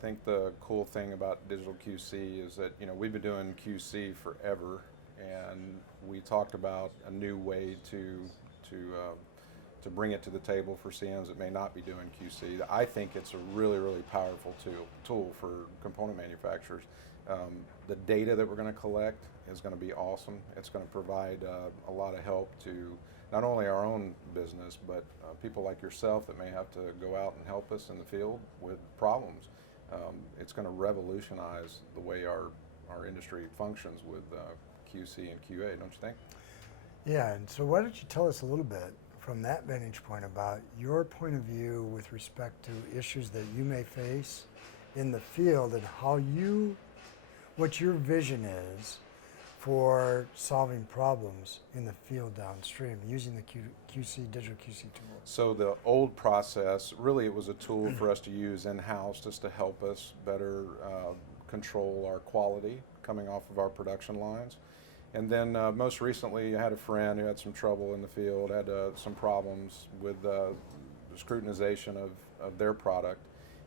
think the cool thing about digital QC is that, we've been doing QC forever, and we talked about a new way to bring it to the table for CMs that may not be doing QC. I think it's a really, really powerful tool for component manufacturers. The data that we're going to collect is going to be awesome. It's going to provide a lot of help to not only our own business, but people like yourself that may have to go out and help us in the field with problems. It's going to revolutionize the way our industry functions with QC and QA, don't you think? Yeah, and so why don't you tell us a little bit from that vantage point about your point of view with respect to issues that you may face in the field and what your vision is for solving problems in the field downstream using the digital QC tool. So the old process, really it was a tool for us to use in-house just to help us better control our quality coming off of our production lines. And then most recently I had a friend who had some trouble in the field, had some problems with the scrutinization of their product.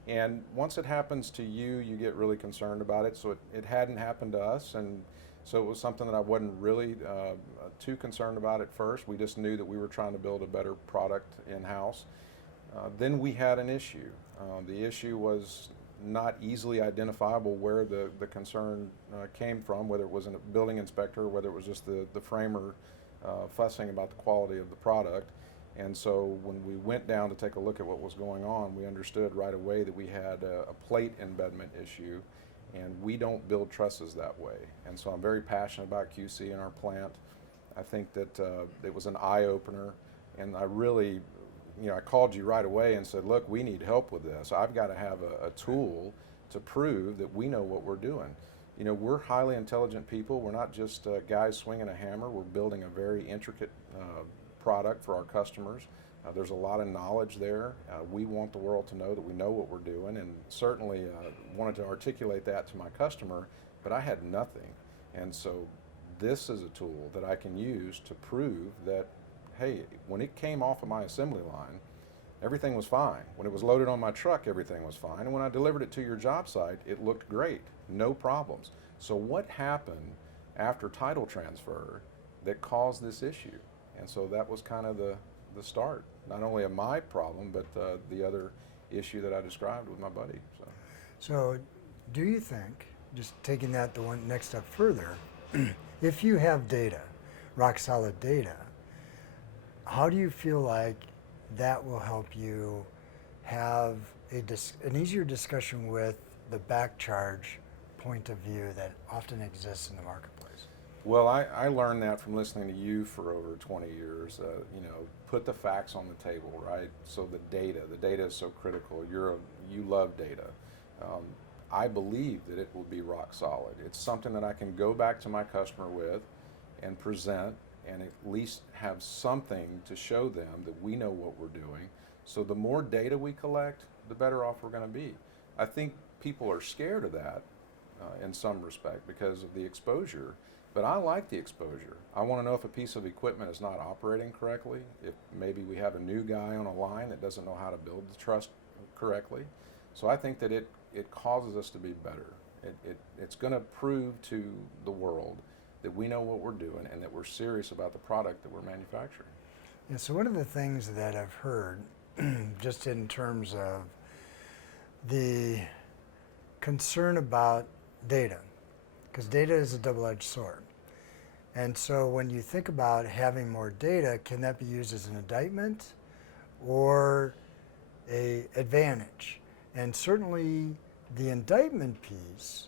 And once it happens to you, you get really concerned about it. So it hadn't happened to us, and so it was something that I wasn't really too concerned about at first. We just knew that we were trying to build a better product in-house. Then we had an issue. The issue was not easily identifiable where the concern came from, whether it was a building inspector, whether it was just the framer fussing about the quality of the product. And so when we went down to take a look at what was going on, we understood right away that we had a plate embedment issue, and we don't build trusses that way. And so I'm very passionate about QC in our plant. I think that it was an eye-opener, and I really, I called you right away and said, look, we need help with this. I've got to have a tool to prove that we know what we're doing. We're highly intelligent people. We're not just guys swinging a hammer. We're building a very intricate product for our customers. There's a lot of knowledge there. We want the world to know that we know what we're doing, and certainly wanted to articulate that to my customer, but I had nothing. And so this is a tool that I can use to prove that, hey, when it came off of my assembly line, everything was fine. When it was loaded on my truck, everything was fine. And when I delivered it to your job site, it looked great, no problems. So what happened after title transfer that caused this issue? And so that was kind of the start, not only of my problem, but the other issue that I described with my buddy. So do you think, just taking that the one next step further, if you have data, rock solid data, how do you feel like that will help you have an easier discussion with the back charge point of view that often exists in the marketplace? Well, I learned that from listening to you for over 20 years. Put the facts on the table, right? So the data is so critical. You love data. I believe that it will be rock solid. It's something that I can go back to my customer with and present, and at least have something to show them that we know what we're doing. So the more data we collect, the better off we're going to be. I think people are scared of that in some respect because of the exposure. But I like the exposure. I want to know if a piece of equipment is not operating correctly, if maybe we have a new guy on a line that doesn't know how to build the truss correctly. So I think that it causes us to be better. It's going to prove to the world that we know what we're doing and that we're serious about the product that we're manufacturing. Yeah, so one of the things that I've heard, just in terms of the concern about data, because data is a double-edged sword. And so when you think about having more data, can that be used as an indictment or an advantage? And certainly the indictment piece,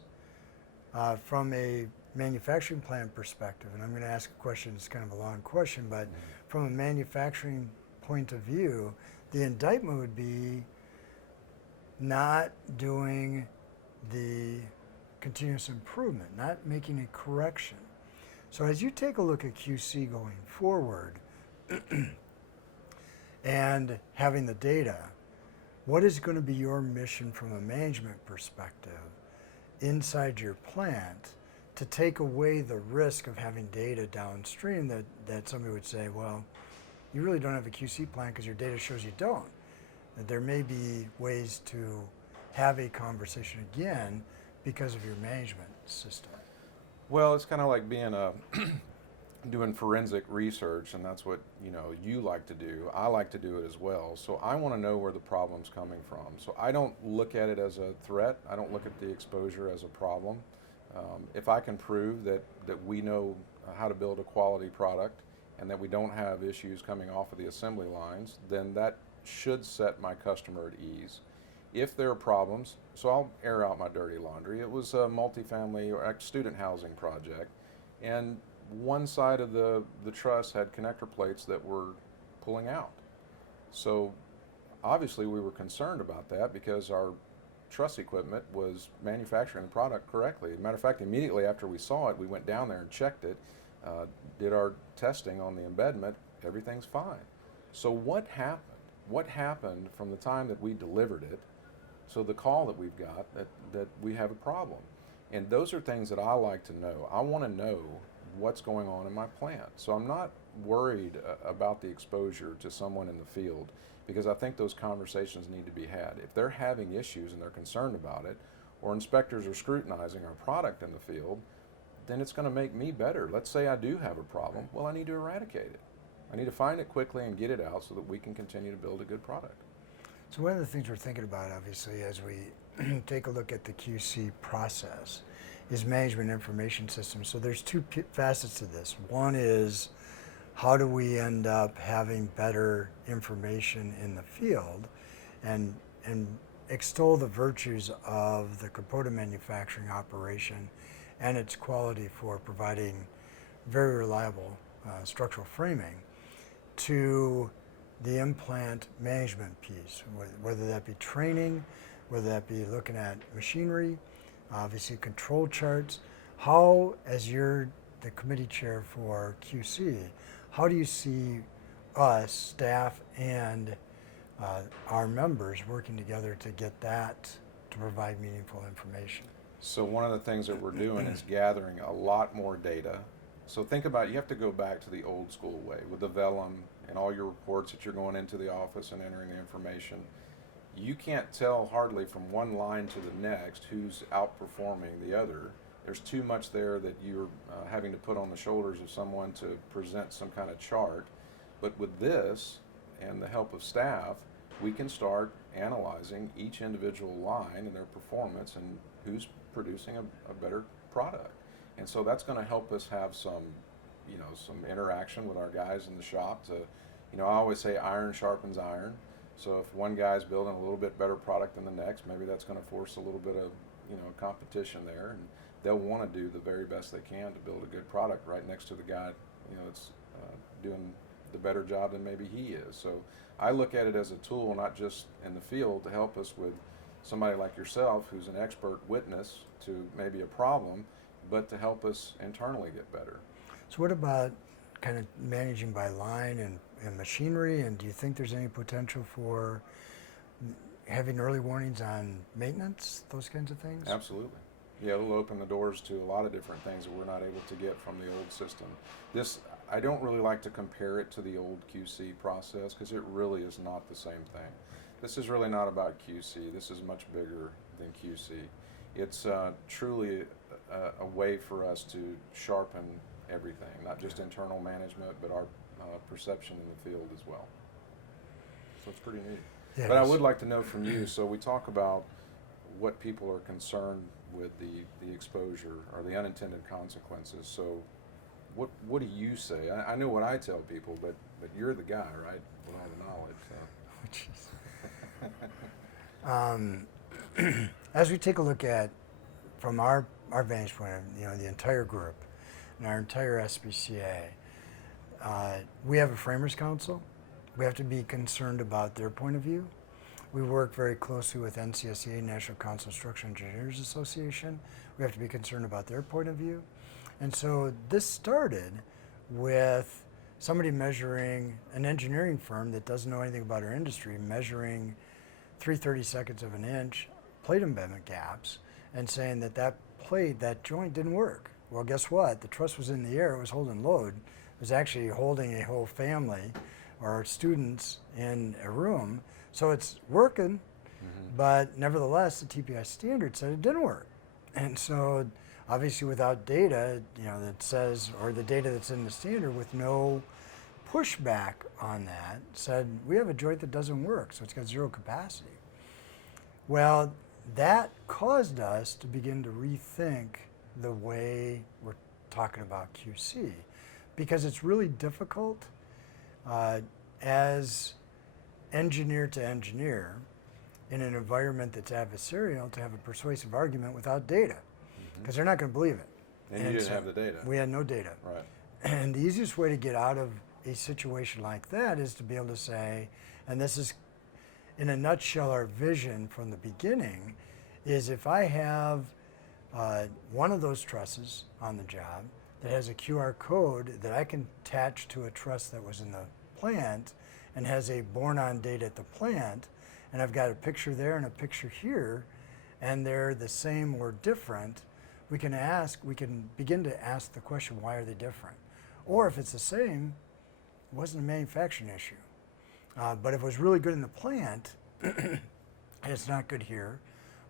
from a manufacturing plant perspective, and I'm going to ask a question, it's kind of a long question, but from a manufacturing point of view, the indictment would be not doing the continuous improvement, not making a correction. So as you take a look at QC going forward and having the data, what is going to be your mission from a management perspective inside your plant to take away the risk of having data downstream that somebody would say, well, you really don't have a QC plan because your data shows you don't. That there may be ways to have a conversation again because of your management system? Well, it's kind of like being a doing forensic research, and that's what you like to do. I like to do it as well. So I want to know where the problem's coming from. So I don't look at it as a threat. I don't look at the exposure as a problem. If I can prove that we know how to build a quality product and that we don't have issues coming off of the assembly lines, then that should set my customer at ease. If there are problems, so I'll air out my dirty laundry. It was a multifamily or student housing project, and one side of the truss had connector plates that were pulling out. So obviously we were concerned about that because our truss equipment was manufacturing the product correctly. As a matter of fact, immediately after we saw it, we went down there and checked it, did our testing on the embedment, everything's fine. So what happened? What happened from the time that we delivered it, so the call that we've got that we have a problem? And those are things that I like to know. I want to know what's going on in my plant. So I'm not worried about the exposure to someone in the field, because I think those conversations need to be had. If they're having issues and they're concerned about it, or inspectors are scrutinizing our product in the field, then it's going to make me better. Let's say I do have a problem. Well, I need to eradicate it. I need to find it quickly and get it out so that we can continue to build a good product. So one of the things we're thinking about, obviously, as we take a look at the QC process, is management information systems. So there's two facets to this. One is, how do we end up having better information in the field and extol the virtues of the component manufacturing operation and its quality for providing very reliable structural framing, to the implant management piece, whether that be training, whether that be looking at machinery, obviously control charts. How, as you're the committee chair for QC, how do you see us, staff, and our members working together to get that to provide meaningful information? So one of the things that we're doing is gathering a lot more data. So think about, you have to go back to the old school way with the vellum and all your reports that you're going into the office and entering the information. You can't tell hardly from one line to the next who's outperforming the other. There's too much there that you're having to put on the shoulders of someone to present some kind of chart. But with this and the help of staff, we can start analyzing each individual line and their performance and who's producing a better product. And so that's going to help us have some interaction with our guys in the shop to, I always say iron sharpens iron. So if one guy's building a little bit better product than the next, maybe that's going to force a little bit of, competition there, and they'll want to do the very best they can to build a good product right next to the guy, that's doing the better job than maybe he is. So I look at it as a tool, not just in the field, to help us with somebody like yourself who's an expert witness to maybe a problem, but to help us internally get better. So what about kind of managing by line and machinery, and do you think there's any potential for having early warnings on maintenance, those kinds of things? Absolutely. Yeah, it'll open the doors to a lot of different things that we're not able to get from the old system. I don't really like to compare it to the old QC process because it really is not the same thing. This is really not about QC. This is much bigger than QC. It's truly a way for us to sharpen everything, not just internal management, but our perception in the field as well. So it's pretty neat. Yeah, but I would like to know from you, so we talk about what people are concerned with the exposure or the unintended consequences. So what do you say? I know what I tell people, but you're the guy, right, with all the knowledge. So. As we take a look at, from our vantage point, the entire group and our entire SBCA, we have a Framers Council. We have to be concerned about their point of view. We work very closely with NCSEA, National Council of Structural Engineers Association. We have to be concerned about their point of view. And so this started with somebody measuring, an engineering firm that doesn't know anything about our industry, measuring 3/32 of an inch plate embedment gaps and saying that plate, that joint didn't work. Well, guess what? The truss was in the air, it was holding load. It was actually holding a whole family or students in a room. So it's working, But nevertheless, the TPI standard said it didn't work. And so obviously without data, that says, or the data that's in the standard with no pushback on that, said we have a joint that doesn't work, so it's got zero capacity. Well, that caused us to begin to rethink the way we're talking about QC, because it's really difficult as engineer to engineer in an environment that's adversarial to have a persuasive argument without data, because they're not going to believe it. And you didn't have the data. We had no data. Right. And the easiest way to get out of a situation like that is to be able to say, and this is in a nutshell our vision from the beginning, is if I have one of those trusses on the job that has a QR code that I can attach to a truss that was in the plant and has a born-on date at the plant, and I've got a picture there and a picture here, and they're the same or different, we can begin to ask the question, why are they different? Or if it's the same, it wasn't a manufacturing issue. But if it was really good in the plant, and it's not good here,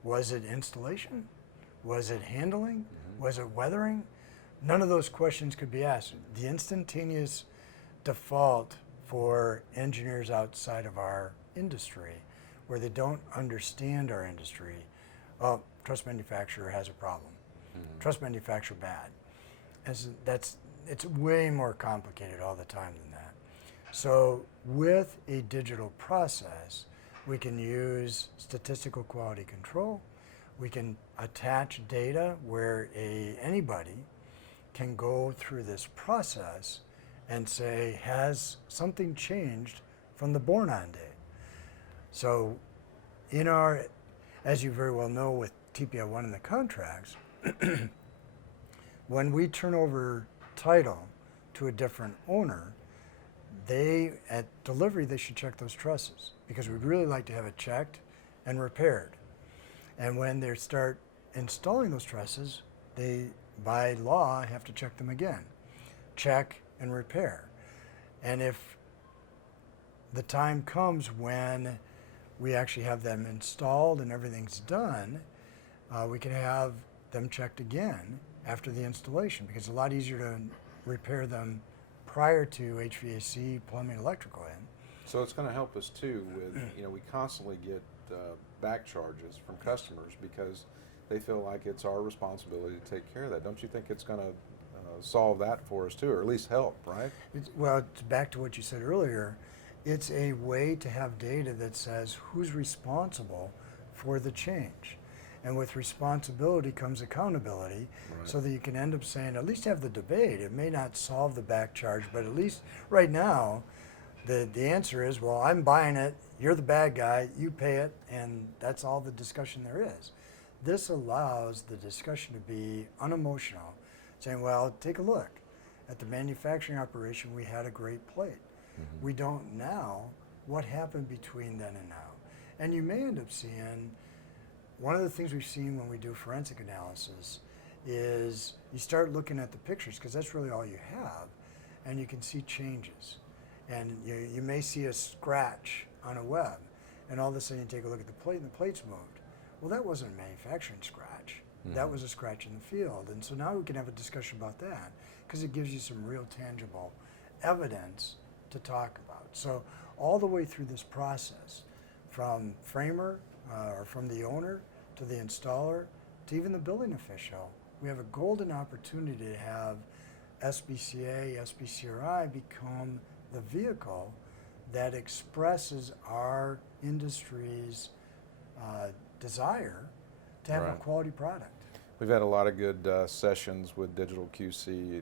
was it installation? Was it handling? Was it weathering? None of those questions could be asked. The instantaneous default for engineers outside of our industry, where they don't understand our industry, oh, truss manufacturer has a problem. Truss manufacturer bad. It's way more complicated all the time than that. So with a digital process, we can use statistical quality control. We can attach data where anybody can go through this process and say, has something changed from the born-on date? So as you very well know with TPI 1 in the contracts, when we turn over title to a different owner, at delivery, they should check those trusses, because we'd really like to have it checked and repaired. And when they start installing those trusses, they, by law, have to check them again. Check and repair. And if the time comes when we actually have them installed and everything's done, we can have them checked again after the installation, because it's a lot easier to repair them prior to HVAC, plumbing, electrical in. So it's going to help us too with, we constantly get back charges from customers because they feel like it's our responsibility to take care of that. Don't you think it's going to solve that for us too, or at least help, right? Well, it's back to what you said earlier. It's a way to have data that says who's responsible for the change. And with responsibility comes accountability, right, so that you can end up saying, at least have the debate. It may not solve the back charge, but at least right now, the answer is, well, I'm buying it, you're the bad guy, you pay it, and that's all the discussion there is. This allows the discussion to be unemotional, saying, well, take a look. At the manufacturing operation, we had a great plate. We don't now. What happened between then and now? And you may end up seeing, one of the things we've seen when we do forensic analysis is you start looking at the pictures, because that's really all you have, and you can see changes. And you may see a scratch on a web, and all of a sudden you take a look at the plate and the plate's moved. Well, that wasn't a manufacturing scratch. That was a scratch in the field. And so now we can have a discussion about that, because it gives you some real tangible evidence to talk about. So all the way through this process, from framer or from the owner to the installer to even the building official, we have a golden opportunity to have SBCA, SBCRI become the vehicle that expresses our industry's desire to have a quality product. We've had a lot of good sessions with Digital QC.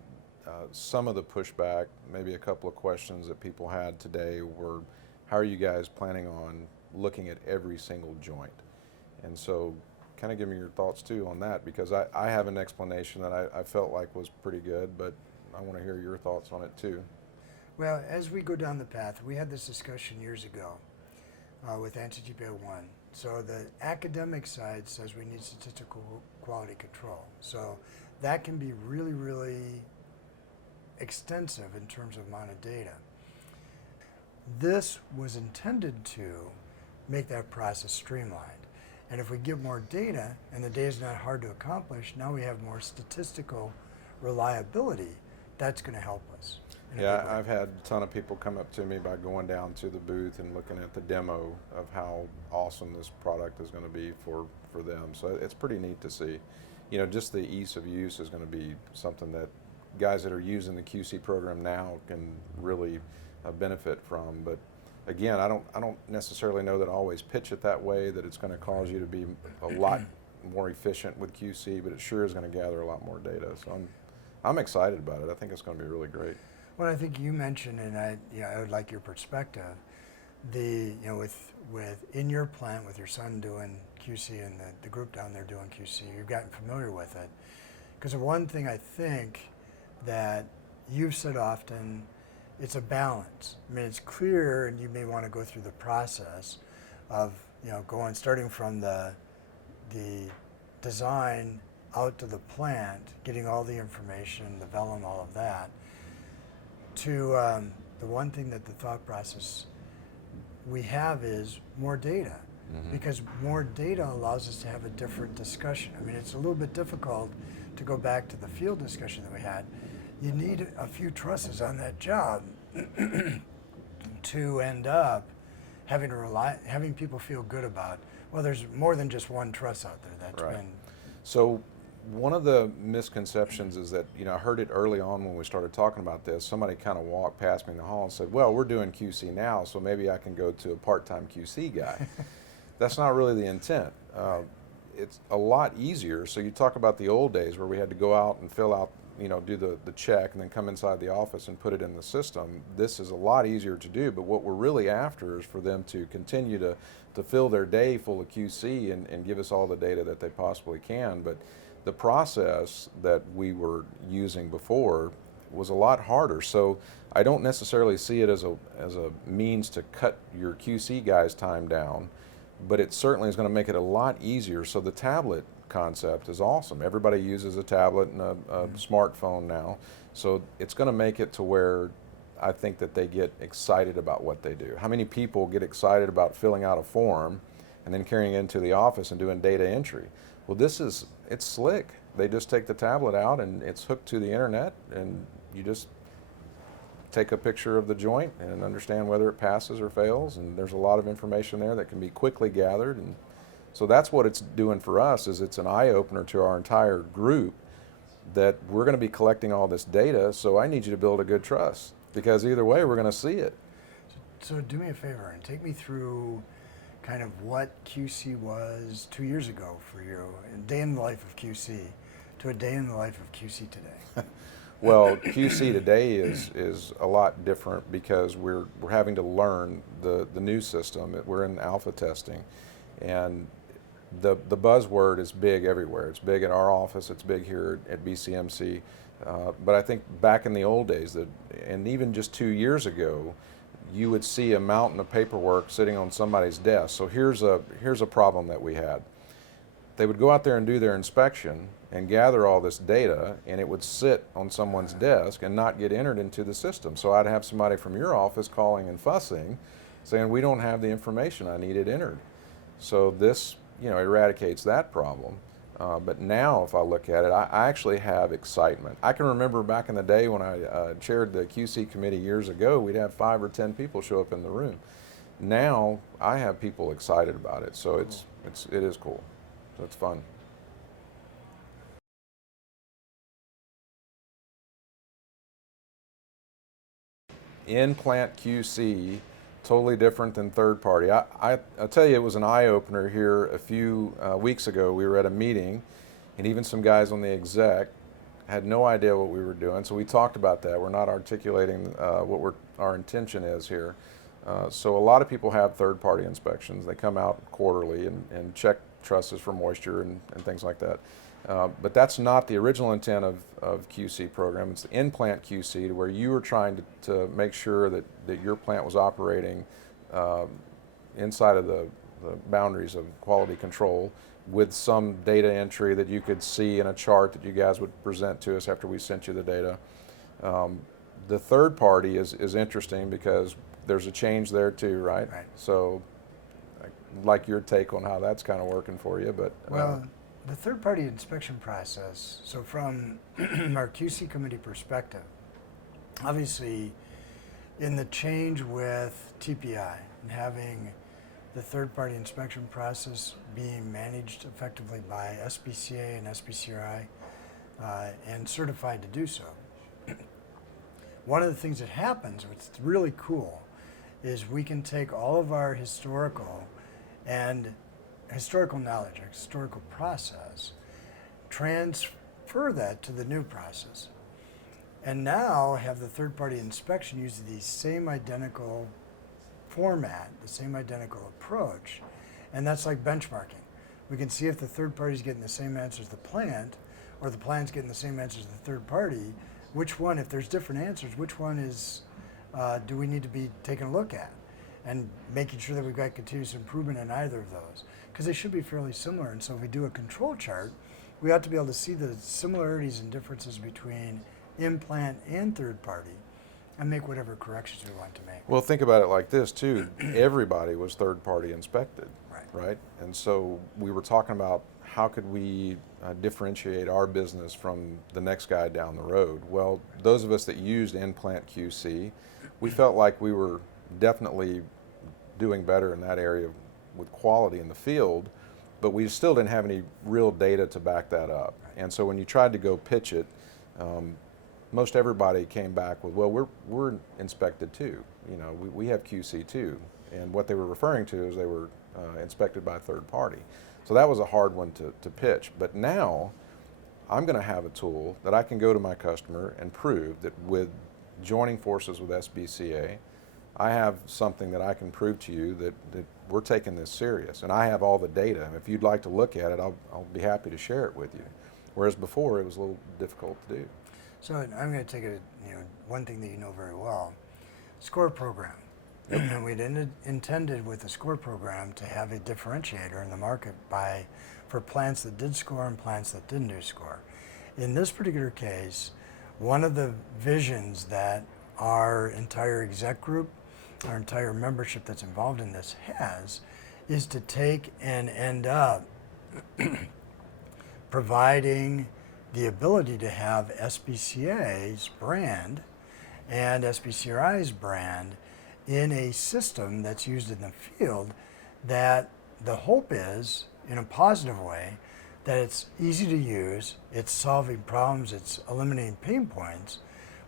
Some of the pushback, maybe a couple of questions that people had today were, how are you guys planning on looking at every single joint? And so kind of give me your thoughts too on that, because I have an explanation that I felt like was pretty good, but I want to hear your thoughts on it too. Well, as we go down the path, we had this discussion years ago with anti-TPI 1. So the academic side says we need statistical quality control. So that can be really, really extensive in terms of amount of data. This was intended to make that process streamlined. And if we get more data, and the data is not hard to accomplish, now we have more statistical reliability. That's going to help us. Yeah, I've had a ton of people come up to me by going down to the booth and looking at the demo of how awesome this product is going to be for them. So it's pretty neat to see. You know, just the ease of use is going to be something that guys that are using the QC program now can really benefit from. But again, I don't necessarily know that I always pitch it that way, that it's going to cause you to be a lot more efficient with QC, but it sure is going to gather a lot more data. So I'm excited about it. I think it's going to be really great. Well, I think you mentioned, and I would like your perspective, with in your plant with your son doing QC and the group down there doing QC, you've gotten familiar with it. Because the one thing I think that you've said often, it's a balance. I mean, it's clear, and you may want to go through the process of starting from the design out to the plant, getting all the information, the vellum, all of that, to the one thing that the thought process we have is more data. Mm-hmm. Because more data allows us to have a different discussion. I mean, it's a little bit difficult to go back to the field discussion that we had. You need a few trusses on that job to end up having people feel good about, well, there's more than just one truss out there that's right. been. So one of the misconceptions is that, I heard it early on when we started talking about this. Somebody kind of walked past me in the hall and said, well, we're doing QC now, so maybe I can go to a part-time QC guy. That's not really the intent. It's a lot easier. So you talk about the old days where we had to go out and fill out, do the check and then come inside the office and put it in the system. This is a lot easier to do, but what we're really after is for them to continue to fill their day full of QC and give us all the data that they possibly can. But the process that we were using before was a lot harder. So I don't necessarily see it as a means to cut your QC guys' time down, but it certainly is going to make it a lot easier. So the tablet concept is awesome. Everybody uses a tablet and a smartphone now. So it's going to make it to where I think that they get excited about what they do. How many people get excited about filling out a form and then carrying it into the office and doing data entry? Well, it's slick. They just take the tablet out and it's hooked to the internet, and you just take a picture of the joint and understand whether it passes or fails, and there's a lot of information there that can be quickly gathered. And so that's what it's doing for us, is it's an eye-opener to our entire group that we're going to be collecting all this data, so I need you to build a good trust, because either way we're going to see it. So do me a favor and take me through kind of what QC was 2 years ago for you, a day in the life of QC, to a day in the life of QC today. Well, QC today is a lot different because we're having to learn the new system. We're in alpha testing, and the buzzword is big everywhere. It's big in our office, it's big here at BCMC, but I think back in the old days, and even just 2 years ago, you would see a mountain of paperwork sitting on somebody's desk. So here's a problem that we had. They would go out there and do their inspection and gather all this data, and it would sit on someone's desk and not get entered into the system. So I'd have somebody from your office calling and fussing, saying, we don't have the information, I need it entered. So this, eradicates that problem. But now if I look at it, I actually have excitement. I can remember back in the day when I chaired the QC committee years ago, we'd have 5 or 10 people show up in the room. Now I have people excited about it, so it is cool. So it's fun. In-plant QC, totally different than third party. I'll tell you, it was an eye-opener here a few weeks ago. We were at a meeting, and even some guys on the exec had no idea what we were doing, so we talked about that. We're not articulating what our intention is here. So a lot of people have third-party inspections. They come out quarterly and check trusses for moisture and things like that. But that's not the original intent of QC program. It's the in-plant QC, to where you were trying to make sure that your plant was operating inside of the boundaries of quality control, with some data entry that you could see in a chart that you guys would present to us after we sent you the data. The third party is interesting because there's a change there too, right? Right. So like your take on how that's kind of working for you, but Well, the third-party inspection process, so from our QC committee perspective, obviously in the change with TPI and having the third-party inspection process being managed effectively by SBCA and SBCI and certified to do so, one of the things that happens, what's really cool, is we can take all of our historical knowledge, our historical process, transfer that to the new process, and now have the third-party inspection use the same identical format, the same identical approach, and that's like benchmarking. We can see if the third party is getting the same answers as the plant, or the plant's getting the same answers as the third party. Which one, if there's different answers, which one is do we need to be taking a look at, and making sure that we've got continuous improvement in either of those, because they should be fairly similar. And so if we do a control chart, we ought to be able to see the similarities and differences between in-plant and third party, and make whatever corrections we want to make. well, think about it like this too. Everybody was third party inspected, right? And so we were talking about how could we differentiate our business from the next guy down the road. Well, those of us that used in-plant QC, we felt like we were definitely doing better in that area with quality in the field, but we still didn't have any real data to back that up. And so when you tried to go pitch it, most everybody came back with, well, we're inspected too. You know, we have QC too. And what they were referring to is they were inspected by a third party. So that was a hard one to pitch. But now I'm going to have a tool that I can go to my customer and prove that with joining forces with SBCA, I have something that I can prove to you that we're taking this serious. And I have all the data. And if you'd like to look at it, I'll be happy to share it with you. Whereas before, it was a little difficult to do. So I'm going to take one thing that you know very well, SCORE program. And we'd intended with the SCORE program to have a differentiator in the market for plants that did SCORE and plants that didn't do SCORE. In this particular case, one of the visions that our entire exec group, our entire membership that's involved in this has, is to take and end up providing the ability to have SBCA's brand and SBCRI's brand in a system that's used in the field, that the hope is, in a positive way, that it's easy to use, it's solving problems, it's eliminating pain points,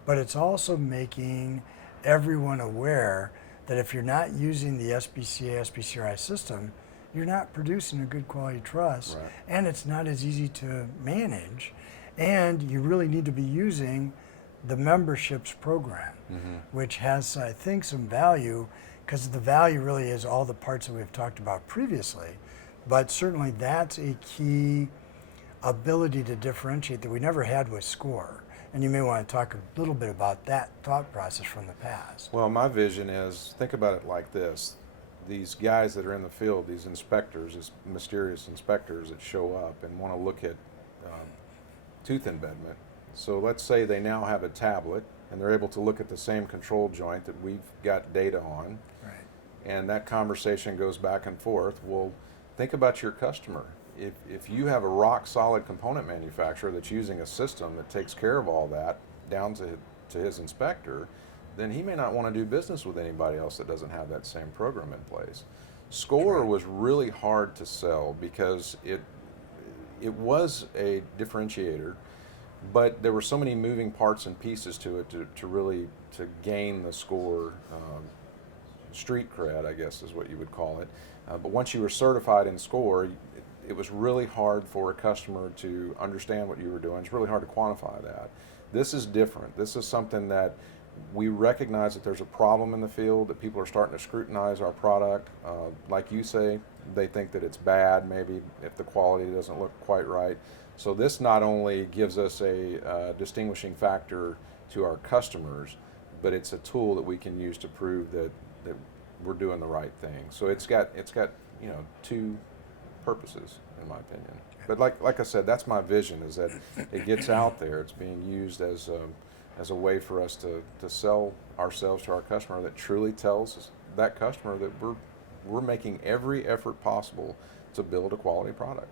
but it's also making everyone aware that if you're not using the SBCA, SBCRI system, you're not producing a good quality truss, Right. and it's not as easy to manage, and you really need to be using the memberships program, which has, I think, some value, because the value really is all the parts that we've talked about previously, but certainly that's a key ability to differentiate that we never had with SCORE. And you may want to talk a little bit about that thought process from the past. Well, my vision is, think about it like this. These guys that are in the field, these inspectors, these mysterious inspectors that show up and want to look at tooth embedment. So let's say they now have a tablet and they're able to look at the same control joint that we've got data on. Right. And that conversation goes back and forth. Well, think about your customer. If you have a rock solid component manufacturer that's using a system that takes care of all that down to his inspector, then he may not want to do business with anybody else that doesn't have that same program in place. SCORE was really hard to sell because it was a differentiator, but there were so many moving parts and pieces to it to really gain the SCORE street cred, I guess is what you would call it. But once you were certified in SCORE, it was really hard for a customer to understand what you were doing. It's really hard to quantify that. This is different. This is something that we recognize that there's a problem in the field, that people are starting to scrutinize our product. Like you say, they think that it's bad maybe if the quality doesn't look quite right. So this not only gives us a distinguishing factor to our customers, but it's a tool that we can use to prove that we're doing the right thing. So it's got two purposes, in my opinion. But like I said, that's my vision, is that it gets out there. It's being used as a way for us to sell ourselves to our customer that truly tells that customer that we're making every effort possible to build a quality product.